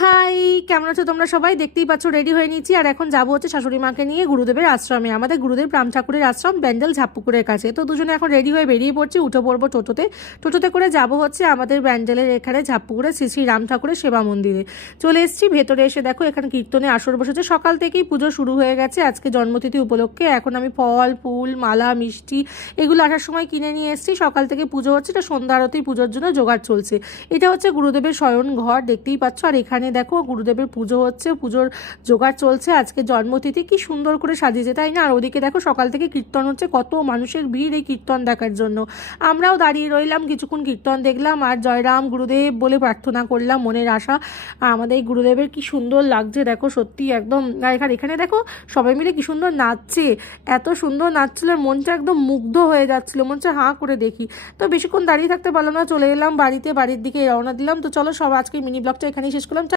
High, কেমন আছো তোমরা সবাই? দেখতেই পাচ্ছ রেডি হয়ে নিয়েছি আর এখন যাবো হচ্ছে শাশুড়ি মাকে নিয়ে গুরুদেবের আশ্রমে। আমাদের গুরুদেব রাম ঠাকুরের আশ্রম ব্যান্ডেল ঝাপ্পুকুরের কাছে। তো দুজনে এখন রেডি হয়ে বেরিয়ে পড়ছি, উঠে পড়বো টোটোতে করে যাব হচ্ছে আমাদের ব্যান্ডেলের এখানে ঝাপ্পুকুরে শ্রী শ্রী রাম ঠাকুরের সেবা মন্দিরে। চলে এসেছি ভেতরে, এসে দেখো এখানে কীর্তনে আসর বসেছে। সকাল থেকেই পুজো শুরু হয়ে গেছে আজকে জন্মতিথি উপলক্ষে। এখন আমি ফল ফুল মালা মিষ্টি এগুলো আসার সময় কিনে নিয়ে এসেছি। সকাল থেকে পুজো হচ্ছে, এটা সন্ধ্যা আরতি পুজোর জন্য জোগাড় চলছে। এটা হচ্ছে গুরুদেবের শয়ন ঘর, দেখতেই পাচ্ছ। আর এখানে দেখো গুরুদেবের পুজো হচ্ছে, পুজোর জোগাড় চলছে। আজকে জন্মতিথি, কি সুন্দর করে সাজিয়েছে তাই না? আর ওদিকে দেখো সকাল থেকে কীর্তন হচ্ছে, কত মানুষের ভিড় এই কীর্তন দেখার জন্য। আমরাও দাঁড়িয়ে রইলাম, কিছুক্ষণ কীর্তন দেখলাম আর জয়রাম গুরুদেব বলে প্রার্থনা করলাম মনের আশা। আর আমাদের এই গুরুদেবের কি সুন্দর লাগছে দেখো, সত্যি একদম। আর এখানে দেখো সবাই মিলে কি সুন্দর নাচছে, এত সুন্দর নাচছিল, মনটা একদম মুগ্ধ হয়ে যাচ্ছিল, মন হচ্ছে হাঁ করে দেখি। তো বেশিক্ষণ দাঁড়িয়ে থাকতে পারলাম না, চলে এলাম বাড়িতে, বাড়ির দিকে রওনা দিলাম। তো চলো সব আজকে মিনি ব্লগটা এখানেই শেষ করলাম।